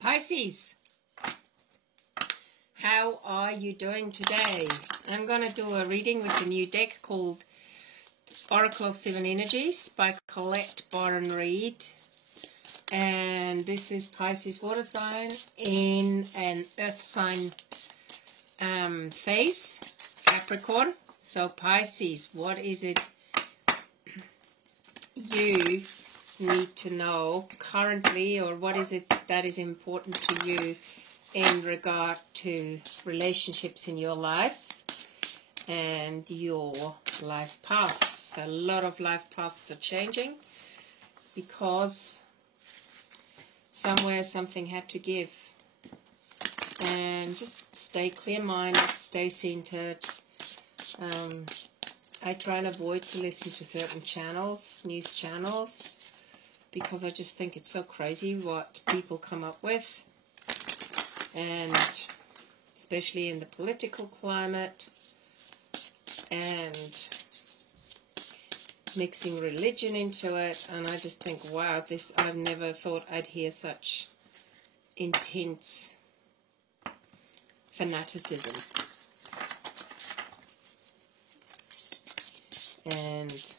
Pisces, how are you doing today? I'm going to do a reading with the new deck called Oracle of Seven Energies by Colette Baron Reid. And this is Pisces water sign in an earth sign phase, Capricorn. So Pisces, what is it you need to know currently, or what is it that is important to you in regard to relationships in your life and your life path? A lot of life paths are changing because somewhere something had to give. And just stay clear-minded, stay centered. I try and avoid to listen to certain channels, news channels, because I just think it's so crazy what people come up with, and especially in the political climate, and mixing religion into it. And I just think, wow, this, I've never thought I'd hear such intense fanaticism and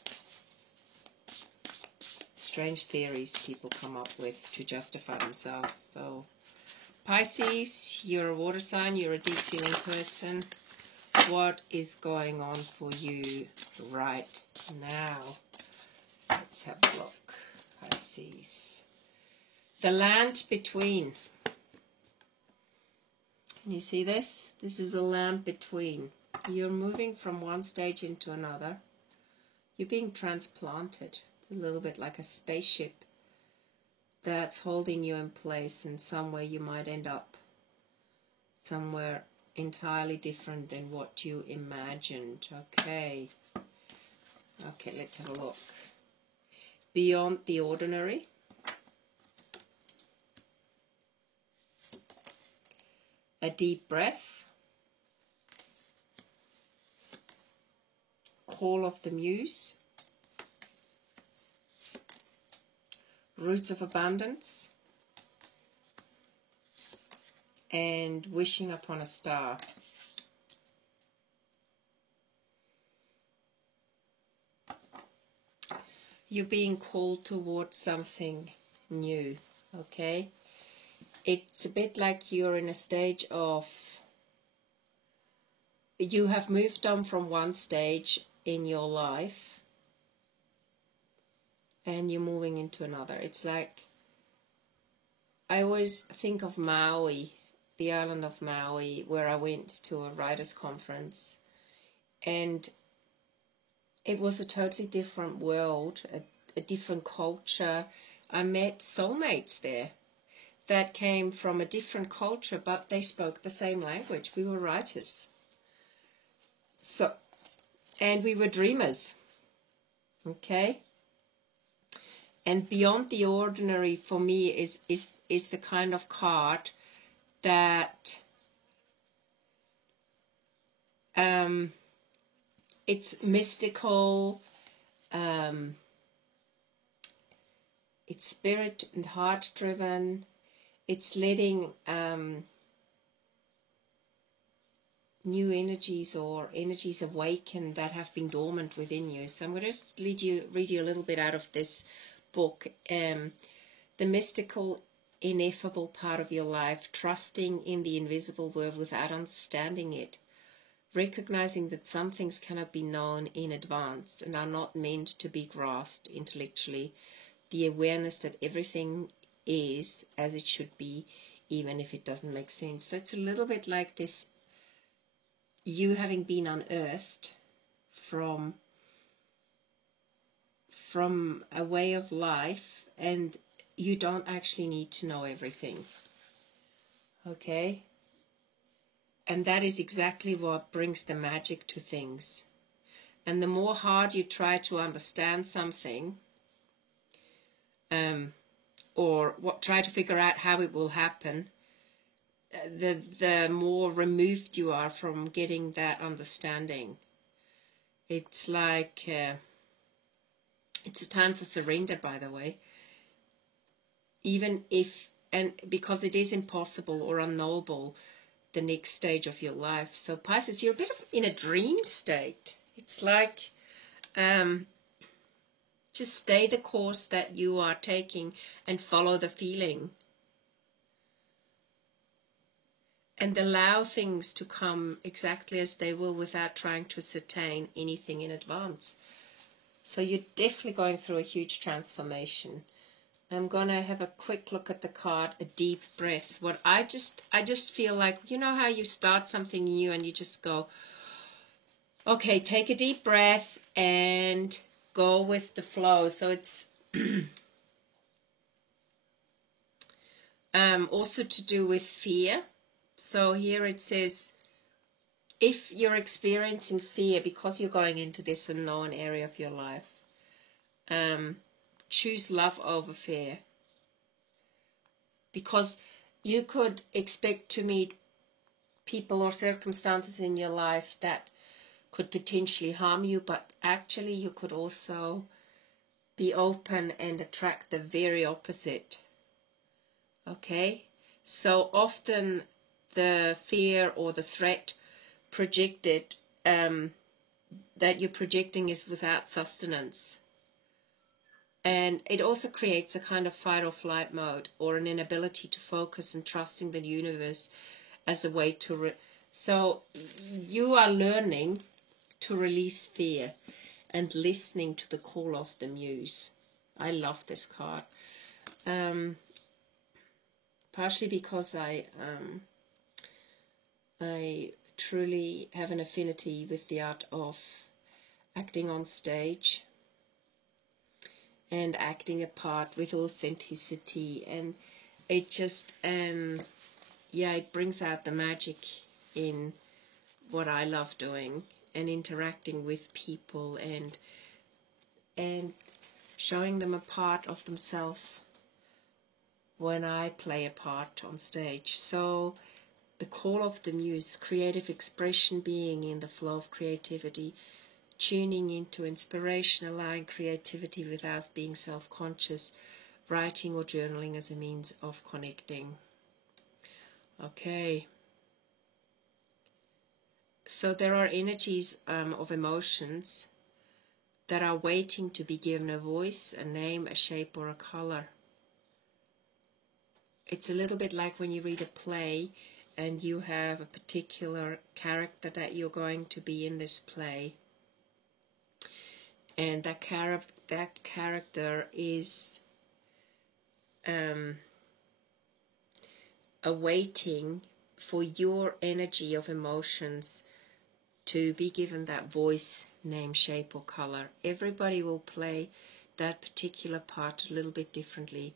strange theories people come up with to justify themselves. So Pisces, you're a water sign, you're a deep feeling person. What is going on for you right now? Let's have a look. Pisces. The land between. Can you see this? This is a land between. You're moving from one stage into another. You're being transplanted. It's a little bit like a spaceship that's holding you in place, and somewhere you might end up somewhere entirely different than what you imagined. Okay, let's have a look. Beyond the ordinary. A deep breath. Call of the Muse. Roots of abundance. And wishing upon a star. You're being called towards something new, okay? It's a bit like you're in a stage of, you have moved on from one stage in your life and you're moving into another. It's like, I always think of Maui, the island of Maui, where I went to a writers' conference, and it was a totally different world, a different culture. I met soulmates there that came from a different culture, but they spoke the same language. We were writers. So, and we were dreamers. Okay? And beyond the ordinary for me is the kind of card that it's mystical, it's spirit and heart driven. It's letting new energies or energies awaken that have been dormant within you. So I'm going to just read you a little bit out of this book. The mystical, ineffable part of your life, trusting in the invisible world without understanding it, recognizing that some things cannot be known in advance and are not meant to be grasped intellectually, the awareness that everything is as it should be, even if it doesn't make sense. So it's a little bit like this, you having been unearthed from a way of life, and you don't actually need to know everything. Okay? And that is exactly what brings the magic to things. And the more hard you try to understand something, or try to figure out how it will happen, the more removed you are from getting that understanding. It's like, it's a time for surrender, by the way. Even if and because it is impossible or unknowable, the next stage of your life. So Pisces, you're a bit of in a dream state. It's like, just stay the course that you are taking and follow the feeling. And allow things to come exactly as they will without trying to ascertain anything in advance. So you're definitely going through a huge transformation. I'm going to have a quick look at the card, a deep breath. I just feel like, you know how you start something new and you just go, okay, take a deep breath and go with the flow. So it's also to do with fear. So here it says, if you're experiencing fear because you're going into this unknown area of your life, choose love over fear. Because you could expect to meet people or circumstances in your life that could potentially harm you, but actually you could also be open and attract the very opposite. Okay? So often the fear or the threat projected that you're projecting is without sustenance. And it also creates a kind of fight or flight mode, or an inability to focus and trusting the universe as a way to... So you are learning to release fear and listening to the call of the muse. I love this card. Partially because I truly have an affinity with the art of acting on stage and acting a part with authenticity, and it just yeah, it brings out the magic in what I love doing, and interacting with people and showing them a part of themselves when I play a part on stage. So the call of the muse, creative expression, being in the flow of creativity, tuning into inspiration, allowing creativity without being self-conscious, writing or journaling as a means of connecting. Okay. So there are energies of emotions that are waiting to be given a voice, a name, a shape, or a color. It's a little bit like when you read a play and you have a particular character that you're going to be in this play. And that character is awaiting for your energy of emotions to be given that voice, name, shape, or color. Everybody will play that particular part a little bit differently,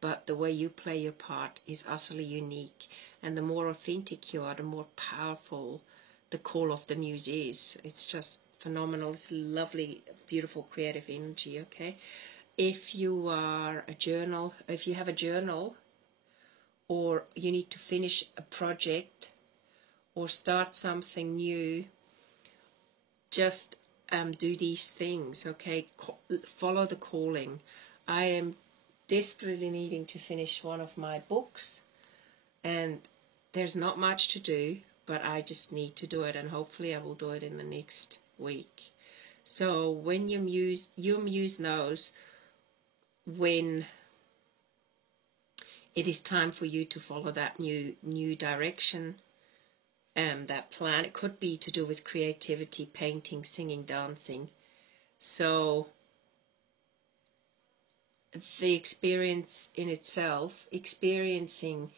but the way you play your part is utterly unique. And the more authentic you are, the more powerful the call of the muse is. It's just phenomenal. It's lovely, beautiful, creative energy, okay? If you are if you have a journal, or you need to finish a project or start something new, just do these things, okay? Follow the calling. I am desperately needing to finish one of my books, and there's not much to do, but I just need to do it, and hopefully I will do it in the next week. So when your muse knows when it is time for you to follow that new direction, that plan. It could be to do with creativity, painting, singing, dancing. So the experience in itself, experiencing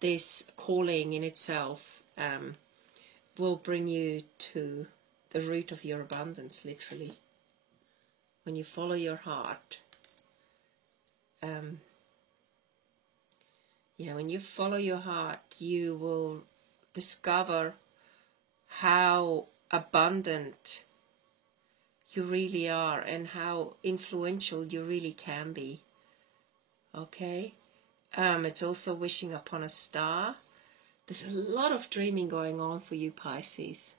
this calling in itself, will bring you to the root of your abundance, literally. When you follow your heart, when you follow your heart, you will discover how abundant you really are and how influential you really can be. Okay? It's also wishing upon a star. There's a lot of dreaming going on for you, Pisces.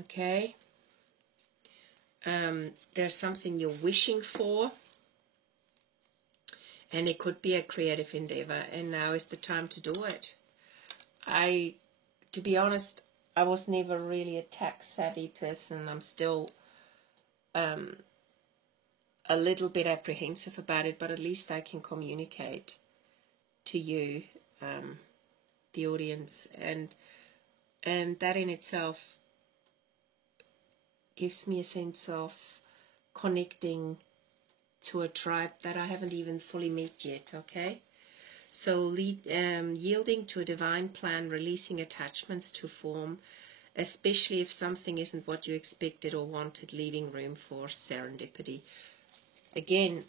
Okay? There's something you're wishing for. And it could be a creative endeavor, and now is the time to do it. To be honest, I was never really a tech-savvy person. I'm still a little bit apprehensive about it, but at least I can communicate to you, the audience, and that in itself gives me a sense of connecting to a tribe that I haven't even fully met yet, okay? So yielding to a divine plan, releasing attachments to form, especially if something isn't what you expected or wanted, leaving room for serendipity. Again,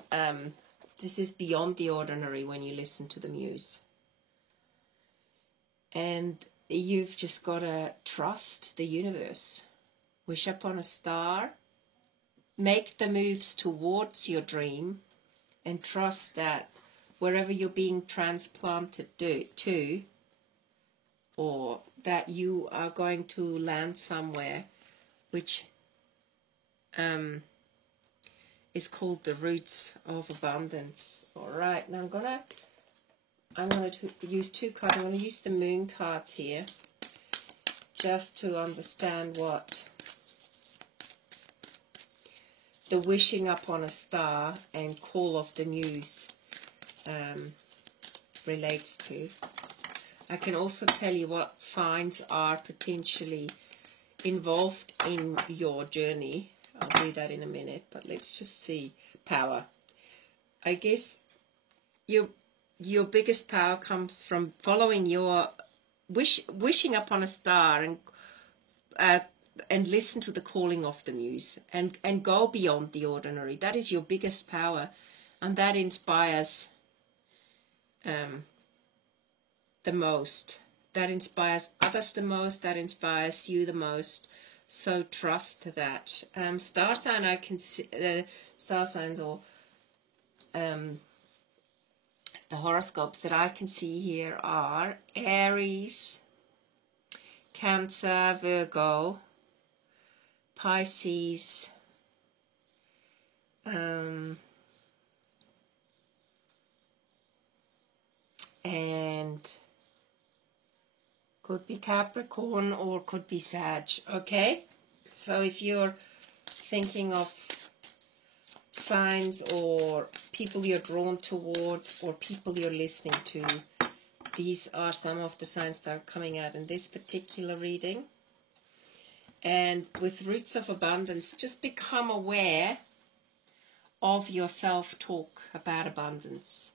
this is beyond the ordinary when you listen to the muse. And you've just got to trust the universe. Wish upon a star. Make the moves towards your dream, and trust that wherever you're being transplanted to, or that you are going to land somewhere which is called the roots of abundance. All right, now I'm gonna use two cards. I'm gonna use the moon cards here just to understand what the wishing upon a star and call of the muse relates to. I can also tell you what signs are potentially involved in your journey. I'll do that in a minute, but let's just see. Power. I guess your biggest power comes from following your wishing upon a star and listen to the calling of the muse and go beyond the ordinary. That is your biggest power, and that inspires the most. That inspires others the most. That inspires you the most. So trust that. Star sign, I can see star signs, or the horoscopes that I can see here are Aries, Cancer, Virgo, Pisces, and could be Capricorn or could be Sag, okay? So if you're thinking of signs or people you're drawn towards or people you're listening to, these are some of the signs that are coming out in this particular reading. And with Roots of Abundance, just become aware of your self-talk about abundance.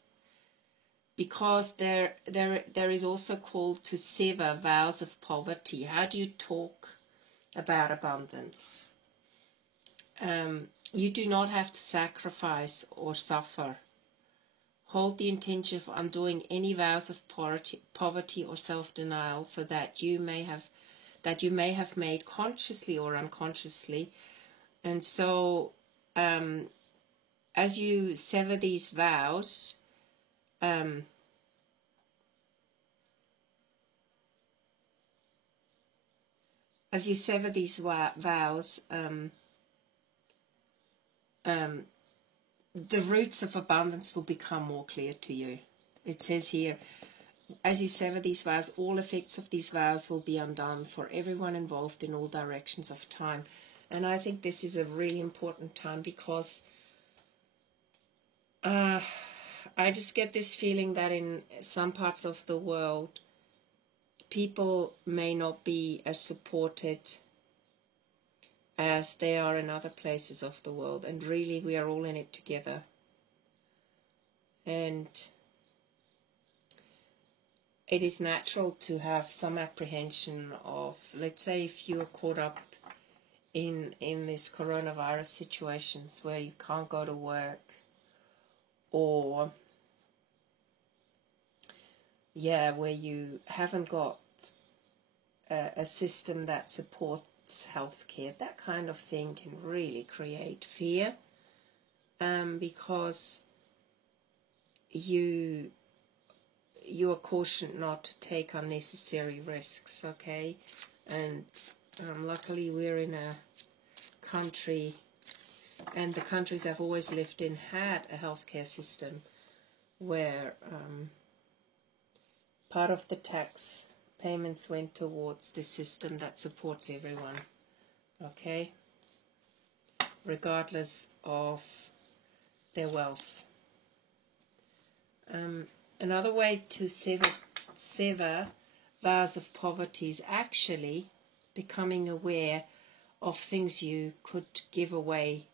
Because there is also called to sever vows of poverty. How do you talk about abundance? You do not have to sacrifice or suffer. Hold the intention of undoing any vows of poverty or self-denial, so that you may have made consciously or unconsciously. And so, as you sever these vows, the roots of abundance will become more clear to you. It says here, as you sever these vows, all effects of these vows will be undone for everyone involved in all directions of time. And I think this is a really important time, because I just get this feeling that in some parts of the world, people may not be as supported as they are in other places of the world. And really, we are all in it together. And it is natural to have some apprehension of, let's say, if you're caught up in this coronavirus situations where you can't go to work, or where you haven't got a system that supports healthcare. That kind of thing can really create fear, because you are cautioned not to take unnecessary risks, okay? And luckily we're in a country, and the countries I've always lived in had a healthcare system where part of the tax payments went towards the system that supports everyone, okay, regardless of their wealth. Another way to sever vows of poverty is actually becoming aware of things you could give away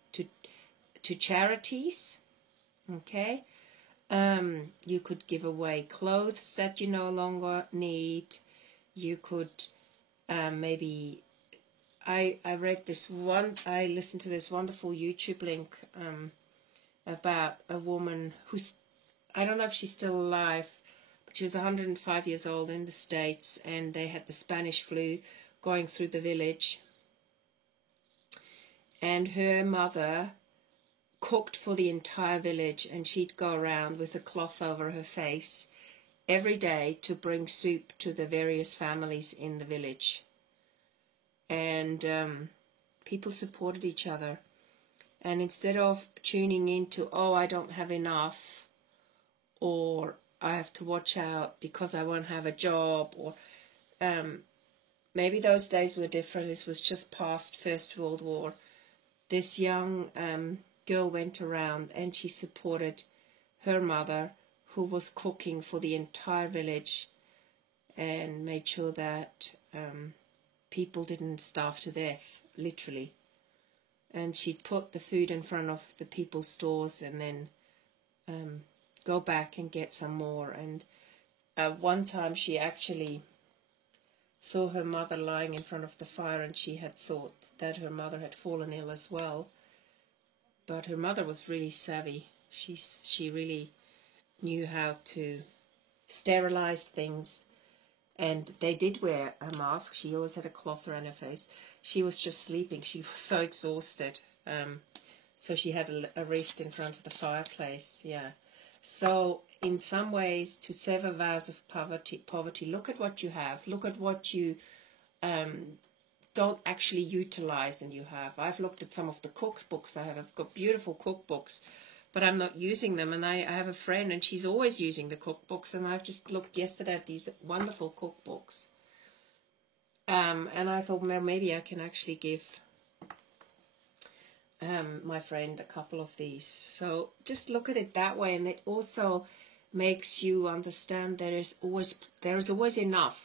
to charities, okay? You could give away clothes that you no longer need. You could maybe, I listened to this wonderful YouTube link about a woman who's, I don't know if she's still alive, but she was 105 years old in the States, and they had the Spanish flu going through the village. And her mother cooked for the entire village, and she'd go around with a cloth over her face every day to bring soup to the various families in the village. And people supported each other. And instead of tuning into, oh, I don't have enough, or I have to watch out because I won't have a job, or maybe those days were different. This was just past First World War. This young girl went around and she supported her mother, who was cooking for the entire village, and made sure that people didn't starve to death, literally. And she'd put the food in front of the people's stores and then go back and get some more. And one time she actually saw her mother lying in front of the fire, and she had thought that her mother had fallen ill as well. But her mother was really savvy. She really knew how to sterilize things. And they did wear a mask. She always had a cloth around her face. She was just sleeping. She was so exhausted. So she had a rest in front of the fireplace. Yeah. So in some ways, to sever vows of poverty, look at what you have. Look at what you don't actually utilize and you have. I've looked at some of the cookbooks I have. I've got beautiful cookbooks, but I'm not using them. And I have a friend, and she's always using the cookbooks. And I've just looked yesterday at these wonderful cookbooks. And I thought, well, maybe I can actually give my friend a couple of these. So just look at it that way, and it also makes you understand there is always enough.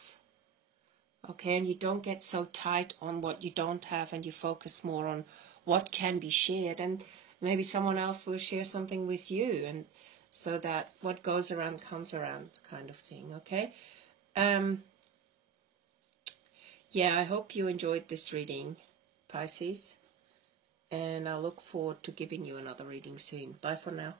Okay, and you don't get so tight on what you don't have, and you focus more on what can be shared, and maybe someone else will share something with you, and so that what goes around comes around, kind of thing. Okay. Yeah, I hope you enjoyed this reading, Pisces, and I look forward to giving you another reading soon. Bye for now.